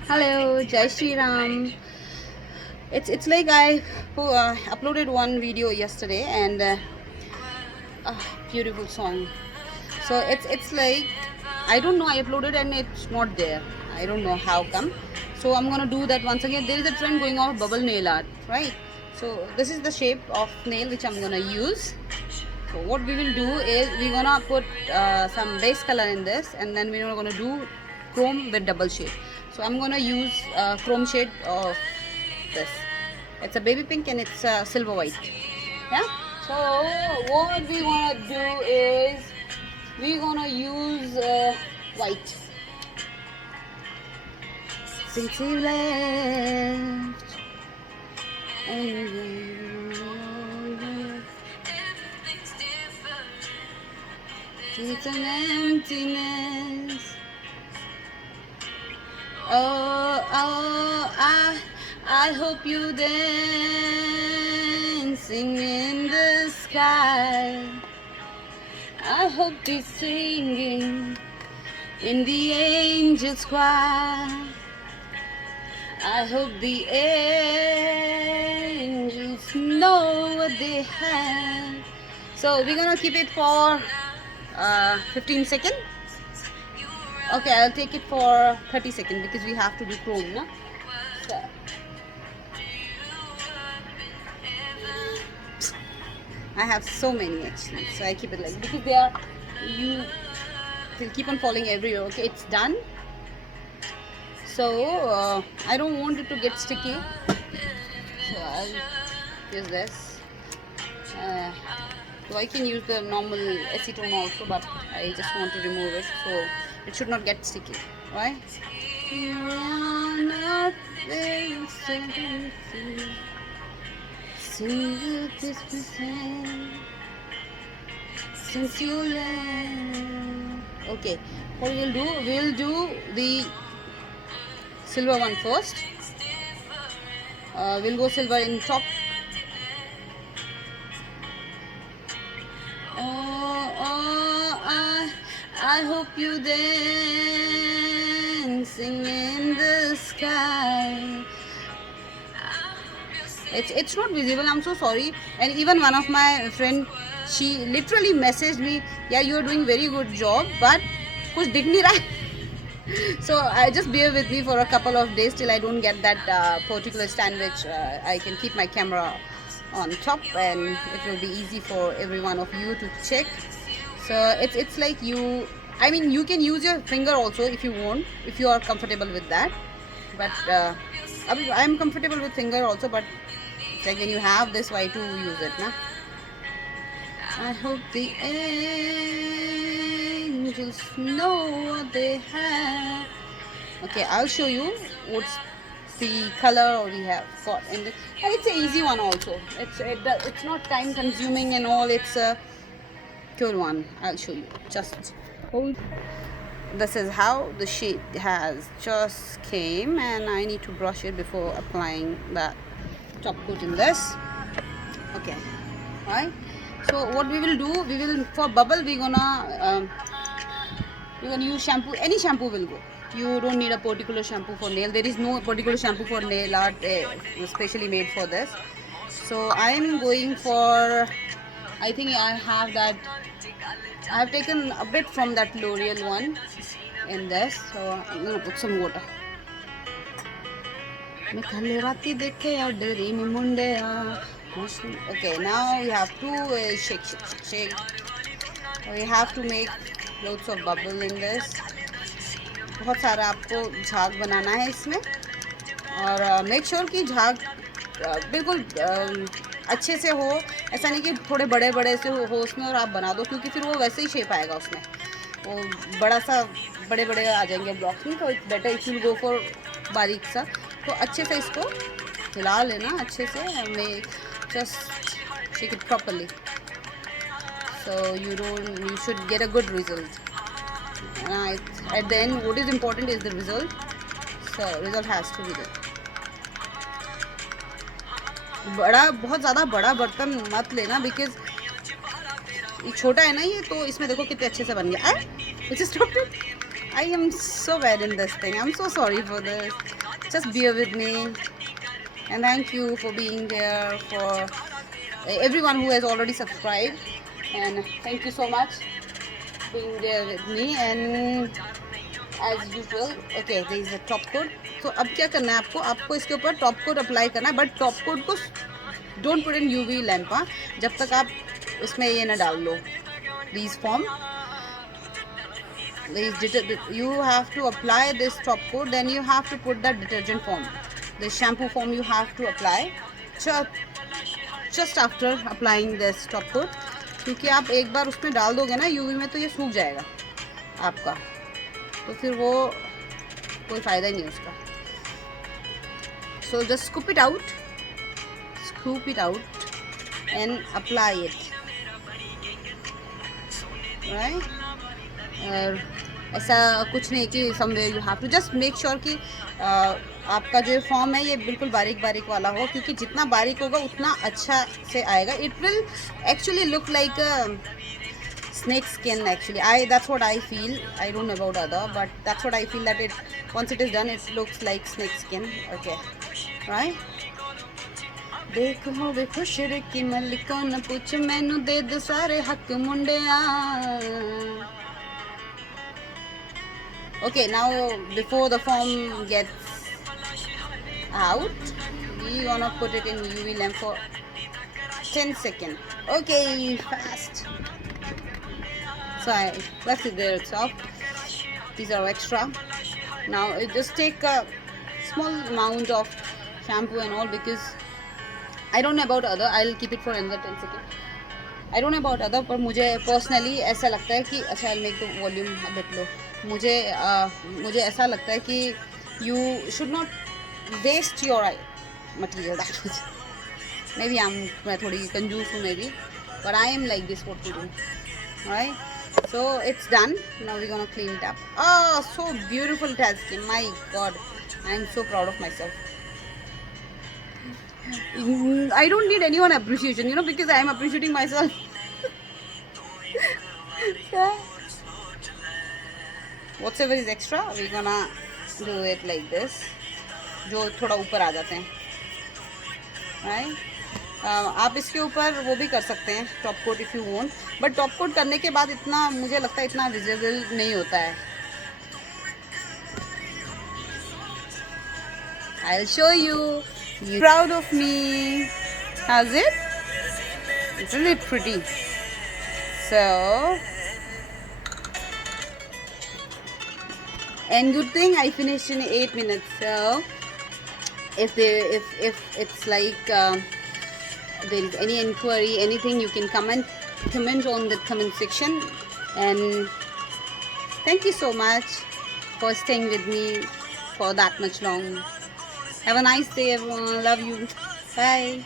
Hello, Jai Shri Ram. It's like I uploaded one video yesterday and beautiful song. So it's like I don't know. I uploaded and it's not there. I don't know how come. So I'm gonna do that once again. There is a trend going on bubble nail art, right? So this is the shape of nail which I'm gonna use. So what we will do is we're gonna put some base color in this, and then we're gonna do chrome with double shade. So I'm gonna use chrome shade of this. It's a baby pink and it's silver white. Yeah. So what we wanna do is we're gonna use white. Since you left, it's an emptiness. I hope you dancing in the sky. I hope you're singing in the angels' choir. I hope the angels know what they have. So we're gonna keep it for 15 seconds. Okay, I'll take it for 30 seconds because we have to do chrome, no? So, I have so many actually, so I keep it like because they'll keep on falling everywhere. Okay, it's done. So I don't want it to get sticky, so I'll use this. So I can use the normal acetone also, but I just want to remove it so it should not get sticky, right? You are not very single Christmas since you left. Okay, what we'll do the silver one first. We'll go silver in top. I hope you dancing in the sky. It's not visible. I'm so sorry. And even one of my friend, she literally messaged me, yeah, you're doing very good job, but कुछ दिख नहीं रहा है. So I just bear with me for a couple of days till I don't get that particular stand which I can keep my camera on top, and it will be easy for every one of you to check. So it's like I mean you can use your finger also if you want, if you are comfortable with that, but I'm comfortable with finger also, but like when you have this, why to use it, na? I hope the angels know what they have. Okay, I'll show you what's the color we have got in this, and it's an easy one also. It's not time consuming and all. It's a good one. I'll show you. Just hold. This is how the sheet has just came, and I need to brush it before applying that top coat in this. Okay, right. So what we will do, for bubble we're gonna use shampoo. Any shampoo will go. You don't need a particular shampoo for nail. There is no particular shampoo for nail art specially made for this. So I am going for, I think I have taken a bit from that L'Oreal one in this. So I'm gonna put some water. Okay, now we have to shake. We have to make loads of bubble in this. बहुत सारा आपको झाग बनाना है इसमें, और make sure कि झाग बिल्कुल अच्छे से हो. ऐसा नहीं कि थोड़े बड़े बड़े से हो उसमें और आप बना दो, क्योंकि फिर वो वैसे ही शेप आएगा उसमें, वो बड़ा सा बड़े बड़े आ जाएंगे ब्लॉक्स में. तो it's better if you go for बारीक सा. तो अच्छे से इसको हिला लेना अच्छे से, make just shake it properly, so you should get a good result. At the end what is important is the result, so result has to be there. बहुत ज़्यादा बड़ा बर्तन मत लेना, बिकॉज ये छोटा है ना ये, तो इसमें देखो कितने अच्छे से बन गया. I am so bad in this thing. I'm so sorry for this. Just bear with me. And thank you for being there, for everyone who has already subscribed. And thank you so much being there with me. And as usual, okay, there is a top coat. तो अब क्या करना है आपको? आपको इसके ऊपर top coat apply करना है, बट टॉप कोट को don't put in UV lamp, जब तक आप इसमें ये ना डाल लो, these form, you have to apply this top coat, then you have to put the detergent form, the shampoo form you have to apply just after applying this top coat, क्योंकि आप एक बार उसमें डाल दोगे ना यूवी में तो ये सूख जाएगा आपका, तो फिर वो कोई फ़ायदा ही नहीं उसका. So just scoop it out and apply it, right? ऐसा कुछ नहीं कि somewhere you have to just make sure कि आपका जो फॉर्म है ये बिल्कुल बारीक बारीक वाला हो, क्योंकि जितना बारीक होगा उतना अच्छा से आएगा. It will actually look like snake skin actually. That's what I feel. I don't know about other, but that's what I feel, that it once it is done it looks like snake skin. Okay, right? देख होवे खुश की मलिको न पूछ मैनू दे दे सारे हक मुंडिया. Okay, now before the foam gets out, we gonna put it in UV lamp for 10 seconds. Okay, fast. So I left it there itself. These are extra. Now just take a small amount of shampoo and all, because I don't know about other. I'll keep it for another 10 seconds. I don't know about other, पर मुझे personally ऐसा लगता है कि अच्छा I'll make the volume a bit low. मुझे ऐसा लगता है कि you should not waste your material that much. Maybe मैं थोड़ी कंजूस हूँ maybe, but I am like this what to do, right? So it's done. Now we're gonna clean it up. Oh, so beautiful it has been. My God, I am so proud of myself. I don't need anyone appreciation, because I am appreciating myself. Yeah. Whatever is extra, we're gonna do it like this. जो थोड़ा ऊपर आ जाते हैं, right? आप इसके ऊपर वो भी कर सकते हैं top coat if you want, but top coat करने के बाद इतना मुझे लगता है इतना विजिबल नहीं होता है. I'll show you. You're proud of me. How's it? Isn't it pretty? So, and good thing I finished in 8 minutes. So, if it's like there is any inquiry, anything, you can comment on the comment section. And thank you so much for staying with me for that much long. Have a nice day, everyone. Love you. Bye.